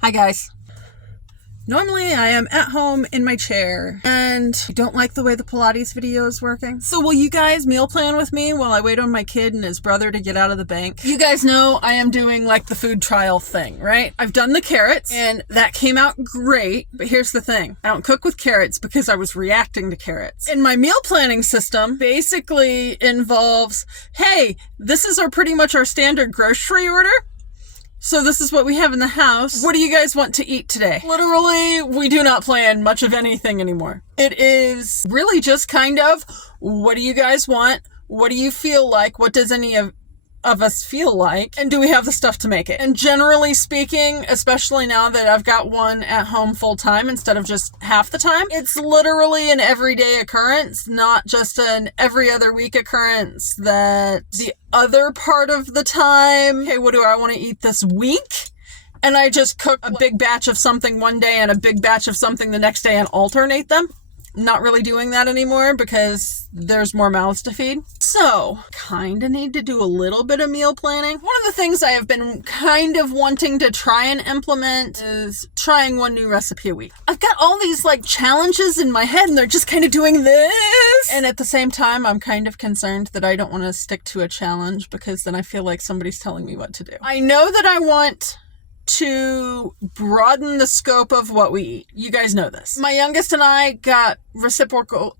Hi guys. Normally I am at home in my chair and I don't like the way the Pilates video is working. So will you guys meal plan with me while I wait on my kid and his brother to get out of the bank? You guys know I am doing like the food trial thing, right? I've done the carrots and that came out great, but here's the thing. I don't cook with carrots because I was reacting to carrots. And my meal planning system basically involves, hey, this is pretty much our standard grocery order. So this is what we have in the house. What do you guys want to eat today? Literally, we do not plan much of anything anymore. It is really just kind of, what do you guys want? What do you feel like? What does any of us feel like? And do we have the stuff to make it? And generally speaking, especially now that I've got one at home full time instead of just half the time, it's literally an everyday occurrence, not just an every other week occurrence that the other part of the time, hey, what do I want to eat this week? And I just cook a big batch of something one day and a big batch of something the next day and alternate them. Not really doing that anymore because there's more mouths to feed. So, kind of need to do a little bit of meal planning. One of the things I have been kind of wanting to try and implement is trying one new recipe a week. I've got all these like challenges in my head and they're just kind of doing this. And at the same time, I'm kind of concerned that I don't want to stick to a challenge because then I feel like somebody's telling me what to do. I know that I want to broaden the scope of what we eat. You guys know this. My youngest and I got reciprocal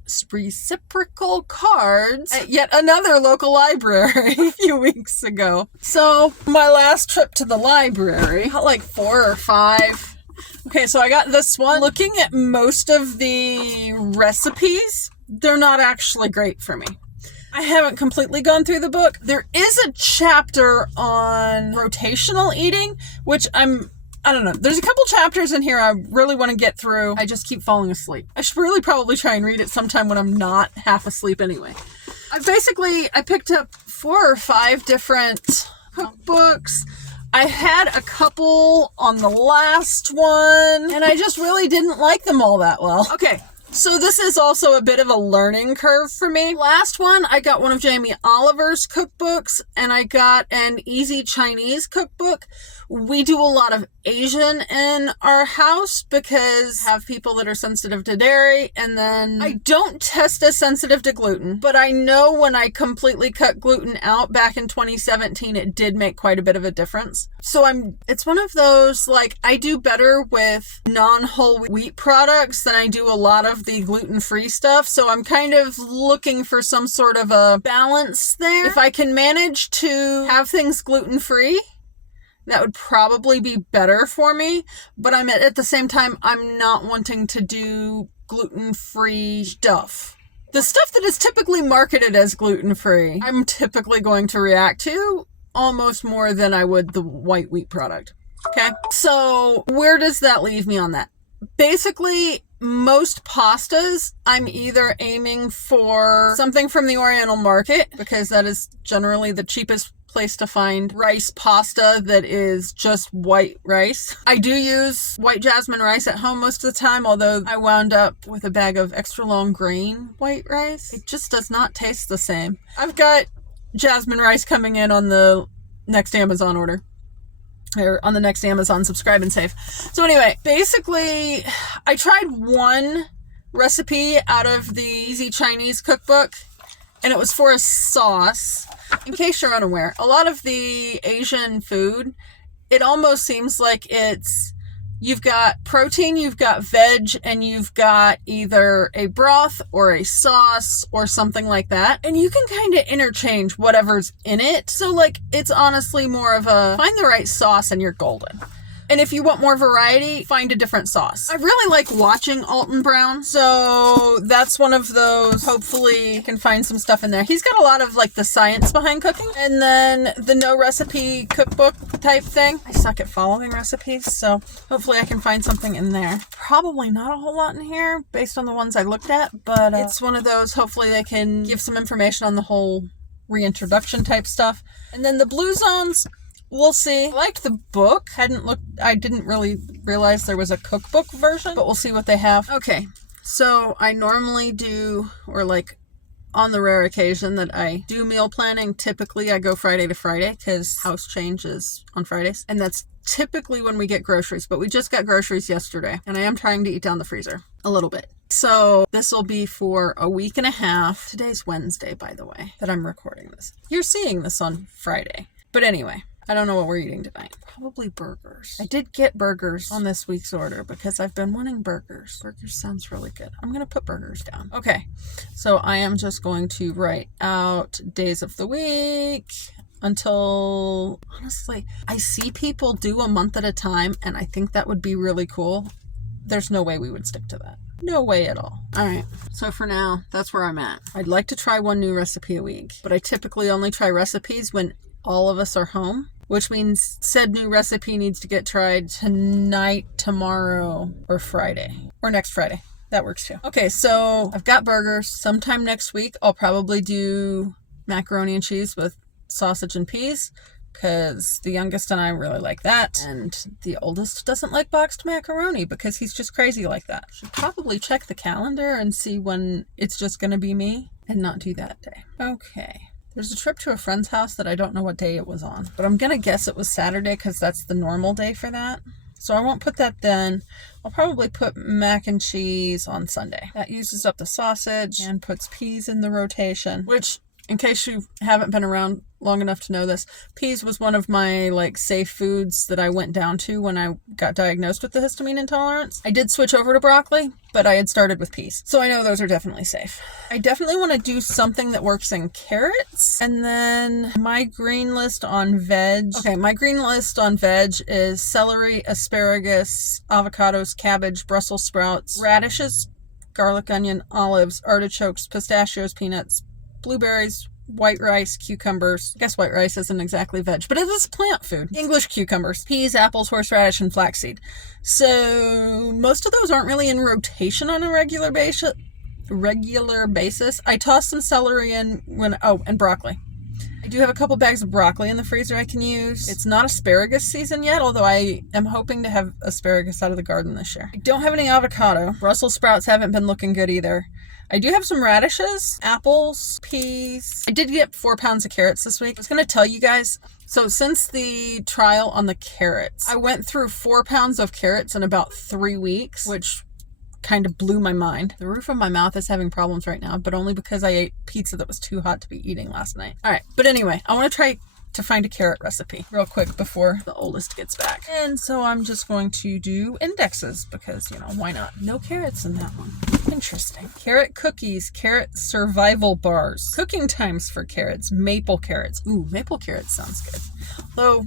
cards at yet another local library a few weeks ago. So my last trip to the library, got like 4 or 5. Okay, so I got this one. Looking at most of the recipes, they're not actually great for me. I haven't completely gone through the book. There is a chapter on rotational eating, which I don't know. There's a couple chapters in here I really want to get through. I just keep falling asleep. I should really probably try and read it sometime when I'm not half asleep anyway. I picked up 4 or 5 different cookbooks. I had a couple on the last one, and I just really didn't like them all that well. Okay. So this is also a bit of a learning curve for me. Last one, I got one of Jamie Oliver's cookbooks, and I got an easy Chinese cookbook. We do a lot of Asian in our house because I have people that are sensitive to dairy, and then I don't test as sensitive to gluten, but I know when I completely cut gluten out back in 2017, it did make quite a bit of a difference. So it's one of those, like, I do better with non-whole wheat products than I do a lot of the gluten-free stuff. So I'm kind of looking for some sort of a balance there. If I can manage to have things gluten-free, that would probably be better for me, but at the same time, I'm not wanting to do gluten-free stuff. The stuff that is typically marketed as gluten-free, I'm typically going to react to almost more than I would the white wheat product. Okay? So where does that leave me on that? Basically, most pastas, I'm either aiming for something from the Oriental market, because that is generally the cheapest place to find rice pasta that is just white rice. I do use white jasmine rice at home most of the time, although I wound up with a bag of extra long grain white rice. It just does not taste the same. I've got jasmine rice coming in on the next Amazon order. Or on the next Amazon subscribe and save. So anyway, basically, I tried one recipe out of the Easy Chinese cookbook, and it was for a sauce. In case you're unaware, a lot of the Asian food, it almost seems like you've got protein, you've got veg, and you've got either a broth or a sauce or something like that. And you can kind of interchange whatever's in it. So like, it's honestly more of a find the right sauce and you're golden. And if you want more variety, find a different sauce. I really like watching Alton Brown, so that's one of those. Hopefully you can find some stuff in there. He's got a lot of like the science behind cooking. And then the no recipe cookbook type thing. I suck at following recipes, so hopefully I can find something in there. Probably not a whole lot in here based on the ones I looked at, but it's one of those. Hopefully they can give some information on the whole reintroduction type stuff. And then the Blue Zones, we'll see. I liked the book. I didn't really realize there was a cookbook version, but we'll see what they have. Okay, so I normally do, or like on the rare occasion that I do meal planning, typically I go Friday to Friday because house change is on Fridays. And that's typically when we get groceries. But we just got groceries yesterday. And I am trying to eat down the freezer a little bit. So this will be for a week and a half. Today's Wednesday, by the way, that I'm recording this. You're seeing this on Friday. But anyway, I don't know what we're eating tonight. Probably burgers. I did get burgers on this week's order because I've been wanting burgers. Burgers sounds really good. I'm going to put burgers down. Okay, so I am just going to write out days of the week until, honestly, I see people do a month at a time, and I think that would be really cool. There's no way we would stick to that. No way at all. All right. So for now, that's where I'm at. I'd like to try one new recipe a week, but I typically only try recipes when all of us are home, which means said new recipe needs to get tried tonight, tomorrow, or Friday, or next Friday. That works too. Okay, so I've got burgers. Sometime next week, I'll probably do macaroni and cheese with sausage and peas, because the youngest and I really like that, and the oldest doesn't like boxed macaroni because he's just crazy like that. Should probably check the calendar and see when it's just going to be me and not do that day. Okay. There's a trip to a friend's house that I don't know what day it was on, but I'm going to guess it was Saturday because that's the normal day for that. So I won't put that then. I'll probably put mac and cheese on Sunday. That uses up the sausage and puts peas in the rotation, which, in case you haven't been around long enough to know this, peas was one of my safe foods that I went down to when I got diagnosed with the histamine intolerance. I did switch over to broccoli, but I had started with peas. So I know those are definitely safe. I definitely want to do something that works in carrots. And then my green list on veg. Okay, my green list on veg is celery, asparagus, avocados, cabbage, Brussels sprouts, radishes, garlic, onion, olives, artichokes, pistachios, peanuts, blueberries, white rice, cucumbers. I guess white rice isn't exactly veg, but it is plant food. English cucumbers, peas, apples, horseradish, and flaxseed. So most of those aren't really in rotation on a regular basis. I toss some celery in and broccoli. I do have a couple bags of broccoli in the freezer I can use. It's not asparagus season yet, although I am hoping to have asparagus out of the garden this year. I don't have any avocado. Brussels sprouts haven't been looking good either. I do have some radishes, apples, peas. I did get 4 pounds of carrots this week. I was going to tell you guys, so since the trial on the carrots, I went through 4 pounds of carrots in about 3 weeks, which kind of blew my mind. The roof of my mouth is having problems right now, but only because I ate pizza that was too hot to be eating last night. All right, but anyway, I want to try to find a carrot recipe real quick before the oldest gets back. And so I'm just going to do indexes because, why not? No carrots in that one. Interesting. Carrot cookies, carrot survival bars, cooking times for carrots, maple carrots. Ooh, maple carrots sounds good. Though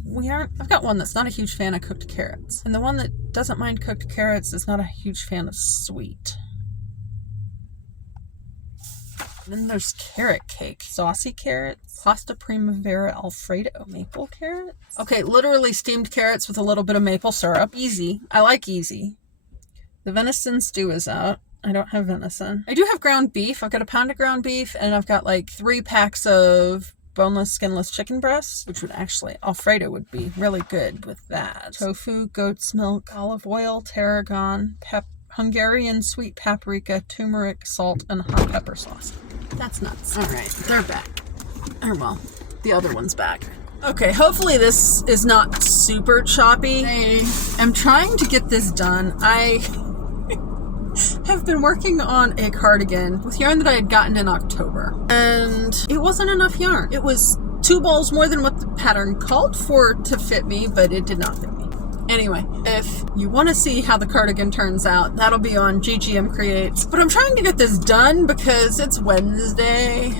I've got one that's not a huge fan of cooked carrots. And the one that doesn't mind cooked carrots is not a huge fan of sweet. And then there's carrot cake, saucy carrots, pasta primavera alfredo, maple carrots. Okay, literally steamed carrots with a little bit of maple syrup. Easy. I like easy. The venison stew is out. I don't have venison. I do have ground beef. I've got a pound of ground beef, and I've got 3 packs of boneless, skinless chicken breasts, which would actually, Alfredo would be really good with that. Tofu, goat's milk, olive oil, tarragon, Hungarian sweet paprika, turmeric, salt, and hot pepper sauce. That's nuts. All right, they're back. Or well, the other one's back. Okay, hopefully this is not super choppy. I am trying to get this done. I have been working on a cardigan with yarn that I had gotten in October, and it wasn't enough yarn. It was 2 balls more than what the pattern called for to fit me, but it did not fit me. Anyway, if you want to see how the cardigan turns out, that'll be on GGM Creates. But I'm trying to get this done because it's Wednesday,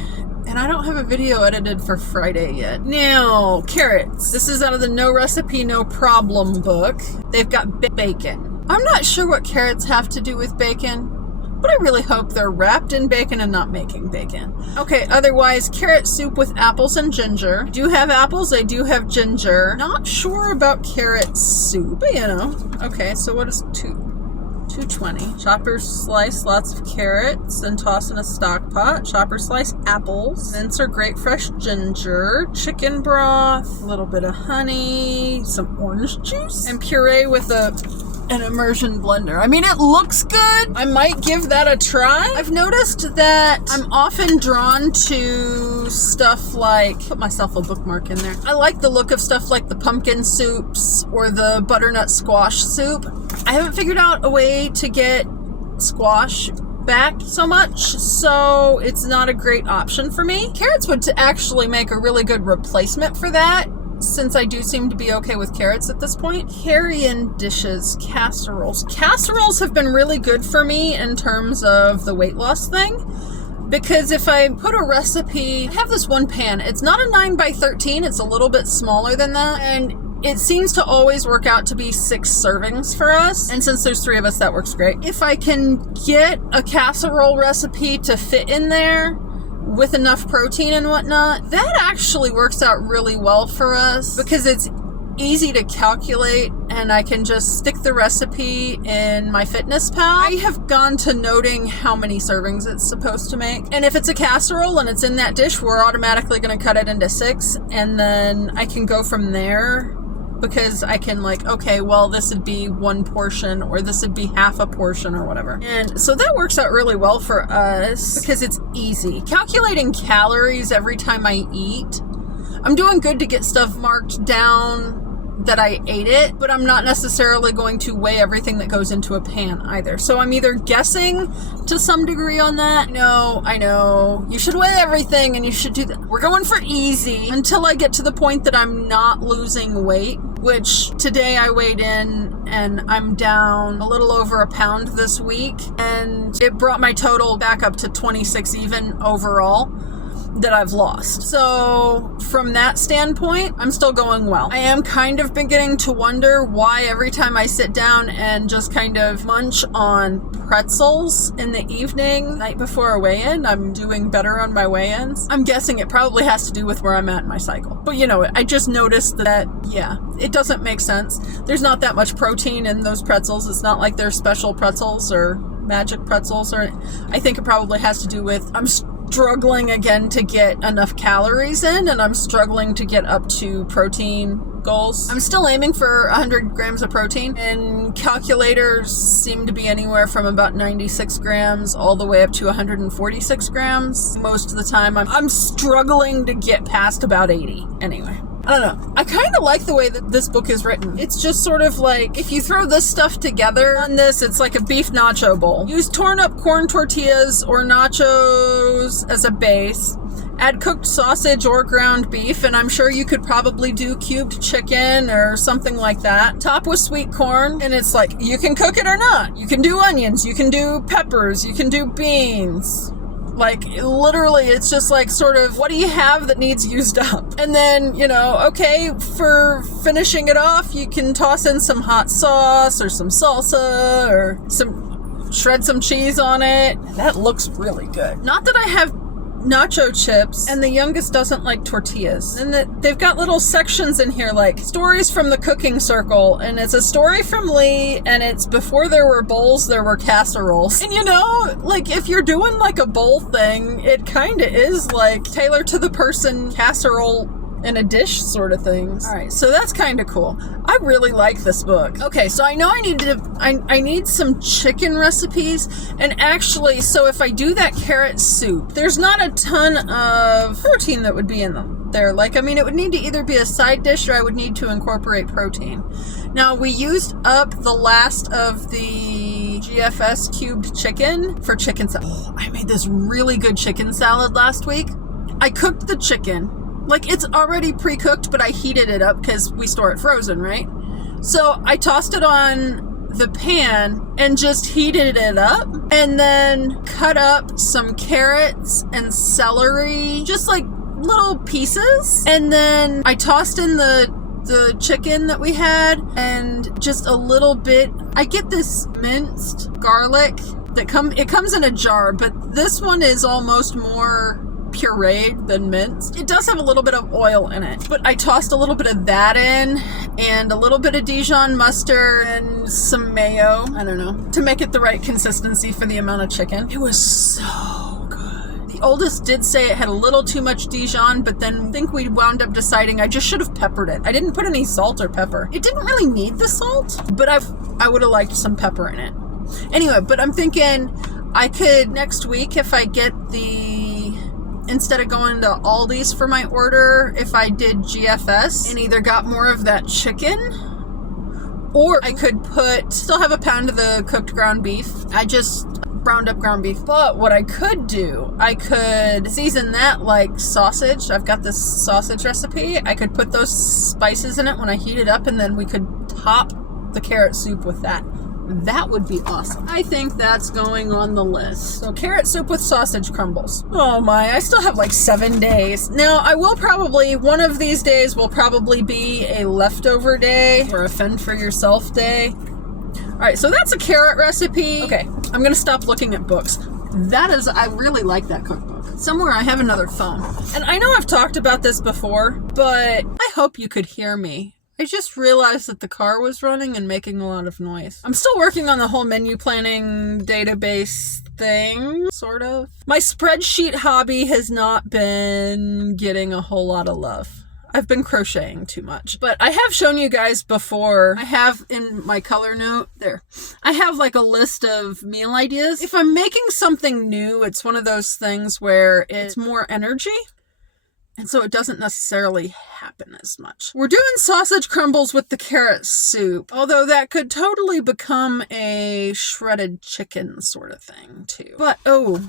and I don't have a video edited for Friday yet. Now, carrots. This is out of the No Recipe, No Problem book. They've got bacon. I'm not sure what carrots have to do with bacon, but I really hope they're wrapped in bacon and not making bacon. Okay, otherwise, carrot soup with apples and ginger. I do have apples, I do have ginger. Not sure about carrot soup, but Okay, so what is $2.20. Chopper slice lots of carrots and toss in a stock pot. Chopper slice apples. Mince or grate fresh ginger. Chicken broth. A little bit of honey. Some orange juice. And puree with a an immersion blender. I mean, it looks good. I might give that a try. I've noticed that I'm often drawn to stuff like, put myself a bookmark in there. I like the look of stuff like the pumpkin soups or the butternut squash soup. I haven't figured out a way to get squash back so much, so it's not a great option for me. Carrots would actually make a really good replacement for that, since I do seem to be okay with carrots at this point. Carry-in dishes, casseroles. Casseroles have been really good for me in terms of the weight loss thing, because if I put a recipe, I have this one pan. It's not a 9x13, it's a little bit smaller than that, and it seems to always work out to be 6 servings for us. And since there's 3 of us, that works great. If I can get a casserole recipe to fit in there with enough protein and whatnot, that actually works out really well for us because it's easy to calculate and I can just stick the recipe in my Fitness Pal. I have gone to noting how many servings it's supposed to make. And if it's a casserole and it's in that dish, we're automatically going to cut it into 6 and then I can go from there. Because I can okay, well, this would be 1 portion or this would be half a portion or whatever. And so that works out really well for us because it's easy. Calculating calories every time I eat, I'm doing good to get stuff marked down that I ate it, but I'm not necessarily going to weigh everything that goes into a pan either. So I'm either guessing to some degree on that. I know, you should weigh everything and you should do that. We're going for easy until I get to the point that I'm not losing weight, which today I weighed in and I'm down a little over a pound this week, and it brought my total back up to 26 even overall that I've lost. So from that standpoint, I'm still going well. I am kind of beginning to wonder why every time I sit down and just kind of munch on pretzels in the evening, night before a weigh-in, I'm doing better on my weigh-ins. I'm guessing it probably has to do with where I'm at in my cycle. But I just noticed that, it doesn't make sense. There's not that much protein in those pretzels. It's not like they're special pretzels or magic pretzels, or I think it probably has to do with I'm struggling again to get enough calories in, and I'm struggling to get up to protein goals. I'm still aiming for 100 grams of protein, and calculators seem to be anywhere from about 96 grams all the way up to 146 grams. Most of the time I'm struggling to get past about 80 anyway. I don't know. I kind of like the way that this book is written. It's just sort of like, if you throw this stuff together on this, it's like a beef nacho bowl. Use torn up corn tortillas or nachos as a base. Add cooked sausage or ground beef, and I'm sure you could probably do cubed chicken or something like that. Top with sweet corn, and it's like, you can cook it or not. You can do onions, you can do peppers, you can do beans. Literally, it's just sort of, what do you have that needs used up? And then, okay, for finishing it off, you can toss in some hot sauce or some salsa or shred some cheese on it. That looks really good. Not that I have nacho chips, and the youngest doesn't like tortillas. And they've got little sections in here like stories from the cooking circle, and it's a story from Lee, and it's before there were bowls, there were casseroles. And if you're doing a bowl thing, it kind of is tailor to the person casserole in a dish sort of things. All right, so that's kind of cool. I really like this book. Okay, so I know I need some chicken recipes, and actually, so if I do that carrot soup, there's not a ton of protein that would be in them there. It would need to either be a side dish or I would need to incorporate protein. Now, we used up the last of the GFS cubed chicken for chicken salad. Oh, I made this really good chicken salad last week. I cooked the chicken. It's already pre-cooked, but I heated it up because we store it frozen, right? So I tossed it on the pan and just heated it up, and then cut up some carrots and celery, just little pieces. And then I tossed in the chicken that we had, and just a little bit. I get this minced garlic that comes in a jar, but this one is almost more pureed than minced. It does have a little bit of oil in it, but I tossed a little bit of that in, and a little bit of Dijon mustard and some mayo, I don't know, to make it the right consistency for the amount of chicken. It was so good. The oldest did say it had a little too much Dijon, but then I think we wound up deciding I just should have peppered it. I didn't put any salt or pepper. It didn't really need the salt, but I would have liked some pepper in it. Anyway, but I'm thinking I could next week, if I get instead of going to Aldi's for my order, if I did GFS and either got more of that chicken, or I could still have a pound of the cooked ground beef. I just browned up ground beef. But what I could do, I could season that like sausage. I've got this sausage recipe. I could put those spices in it when I heat it up, and then we could top the carrot soup with that. That would be awesome. I think that's going on the list. So carrot soup with sausage crumbles. Oh my, I still have like 7 days. Now I will probably, one of these days will probably be a leftover day or a fend for yourself day. All right, so that's a carrot recipe. Okay, I'm gonna stop looking at books. I really like that cookbook. Somewhere I have another phone. And I know I've talked about this before, but I hope you could hear me. I just realized that the car was running and making a lot of noise. I'm still working on the whole menu planning database thing, sort of. My spreadsheet hobby has not been getting a whole lot of love. I've been crocheting too much. But I have shown you guys before, I have in my color note, there, I have like a list of meal ideas. If I'm making something new, it's one of those things where it's more energy. And so it doesn't necessarily happen as much. We're doing sausage crumbles with the carrot soup, although that could totally become a shredded chicken sort of thing too. But,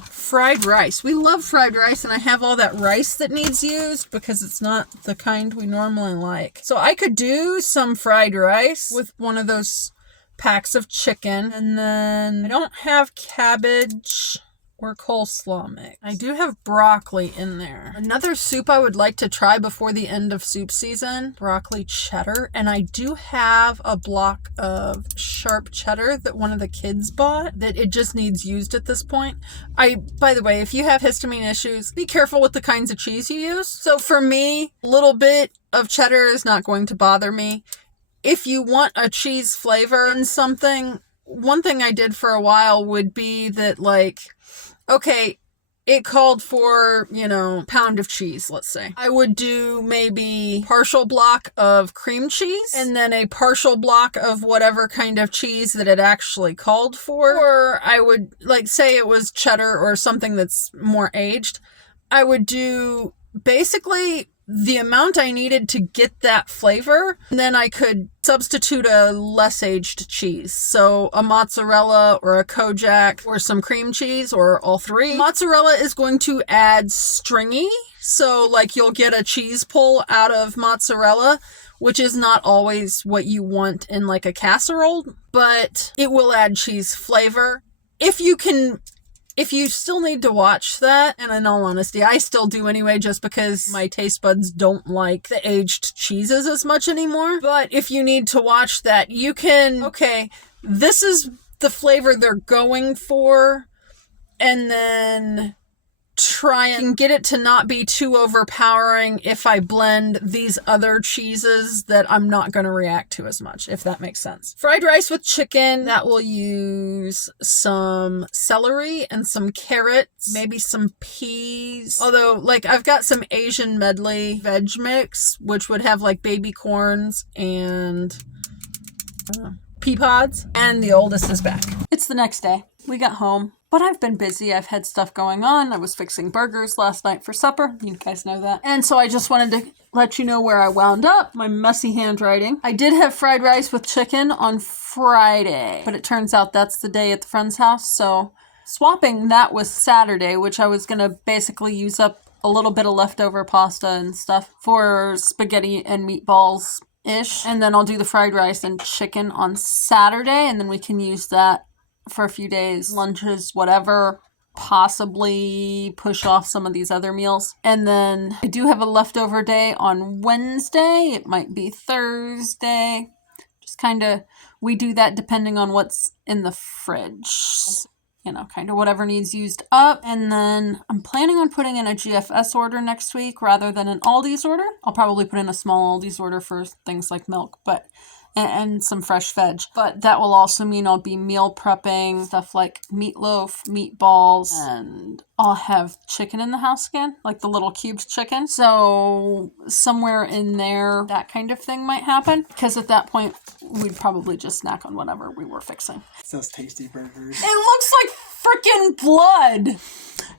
fried rice. We love fried rice, and I have all that rice that needs used because it's not the kind we normally like. So I could do some fried rice with one of those packs of chicken, and then I don't have cabbage or coleslaw mix. I do have broccoli in there. Another soup I would like to try before the end of soup season, broccoli cheddar. And I do have a block of sharp cheddar that one of the kids bought that it just needs used at this point. By the way, if you have histamine issues, be careful with the kinds of cheese you use. So for me, a little bit of cheddar is not going to bother me. If you want a cheese flavor in something, one thing I did for a while would be that, like, okay, it called for, pound of cheese, let's say. I would do maybe partial block of cream cheese and then a partial block of whatever kind of cheese that it actually called for. Or I would, like, say it was cheddar or something that's more aged. I would do basically the amount I needed to get that flavor. And then I could substitute a less aged cheese. So a mozzarella or a Kojak or some cream cheese or all three. Mozzarella is going to add stringy. So like you'll get a cheese pull out of mozzarella, which is not always what you want in like a casserole, but it will add cheese flavor. If you still need to watch that, and in all honesty, I still do anyway, just because my taste buds don't like the aged cheeses as much anymore. But if you need to watch that, you can, okay, this is the flavor they're going for, and then try and get it to not be too overpowering if I blend these other cheeses that I'm not going to react to as much, if that makes sense. Fried rice with chicken, that will use some celery and some carrots, maybe some peas. Although, like, I've got some Asian medley veg mix, which would have like baby corns and pea pods. And the oldest is back. It's the next day. We got home. But I've been busy. I've had stuff going on. I was fixing burgers last night for supper. You guys know that. And so I just wanted to let you know where I wound up. My messy handwriting. I did have fried rice with chicken on Friday. But it turns out that's the day at the friend's house. So swapping that with Saturday, which I was going to basically use up a little bit of leftover pasta and stuff for spaghetti and meatballs-ish. And then I'll do the fried rice and chicken on Saturday. And then we can use that for a few days, lunches, whatever, possibly push off some of these other meals. And then I do have a leftover day on Wednesday. It might be Thursday. Just kind of, we do that depending on what's in the fridge. Kind of whatever needs used up. And then I'm planning on putting in a GFS order next week rather than an Aldi's order. I'll probably put in a small Aldi's order for things like milk, but and some fresh veg. But that will also mean I'll be meal prepping stuff like meatloaf, meatballs, and I'll have chicken in the house again, like the little cubed chicken. So somewhere in there, that kind of thing might happen, because at that point, we'd probably just snack on whatever we were fixing. It's those tasty burgers. It looks like freaking blood.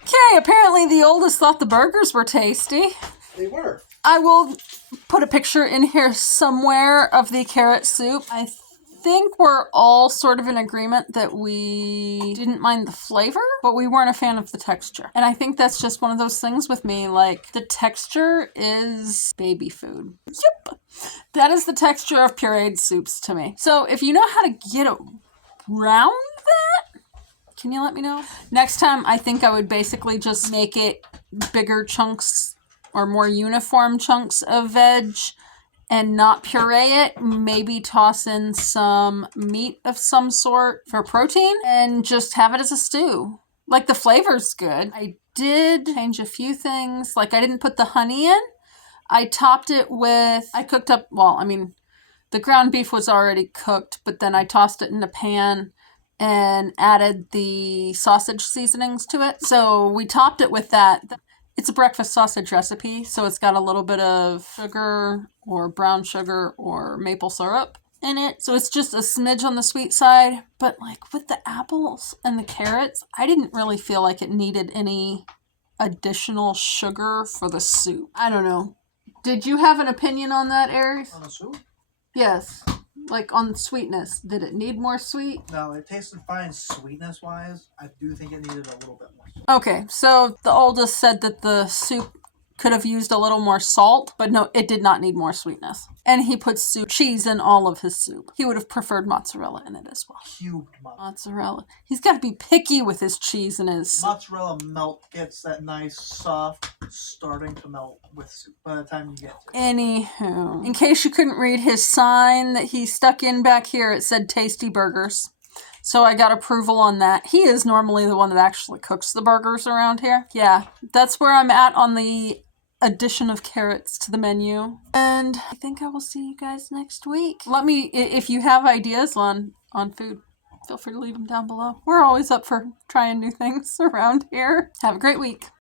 Okay, apparently the oldest thought the burgers were tasty. They were. I will put a picture in here somewhere of the carrot soup. I think we're all sort of in agreement that we didn't mind the flavor, but we weren't a fan of the texture. And I think that's just one of those things with me, like the texture is baby food. Yep. That is the texture of pureed soups to me. So if you know how to get around that, can you let me know? Next time, I think I would basically just make it bigger chunks or more uniform chunks of veg and not puree it. Maybe toss in some meat of some sort for protein and just have it as a stew. Like, the flavor's good. I did change a few things. Like, I didn't put the honey in. I topped it with, I cooked up, well, I mean, the ground beef was already cooked, but then I tossed it in a pan and added the sausage seasonings to it. So we topped it with that. It's a breakfast sausage recipe, so it's got a little bit of sugar or brown sugar or maple syrup in it. So it's just a smidge on the sweet side. But like with the apples and the carrots, I didn't really feel like it needed any additional sugar for the soup. I don't know. Did you have an opinion on that, Aries? On the soup? Yes. Like on sweetness. Did it need more sweet? No, it tasted fine sweetness-wise. I do think it needed a little bit more sweet. Okay, so the oldest said that the soup could have used a little more salt, but no, it did not need more sweetness. And he puts cheese in all of his soup. He would have preferred mozzarella in it as well. Cubed Mozzarella. He's got to be picky with his cheese and his... Mozzarella melt gets that nice, soft, starting to melt with soup by the time you get to it. Anywho, in case you couldn't read his sign that he stuck in back here, it said Tasty Burgers. So I got approval on that. He is normally the one that actually cooks the burgers around here. Yeah, that's where I'm at on the addition of carrots to the menu. And I think I will see you guys next week. Let me, if you have ideas on food, feel free to leave them down below. We're always up for trying new things around here. Have a great week.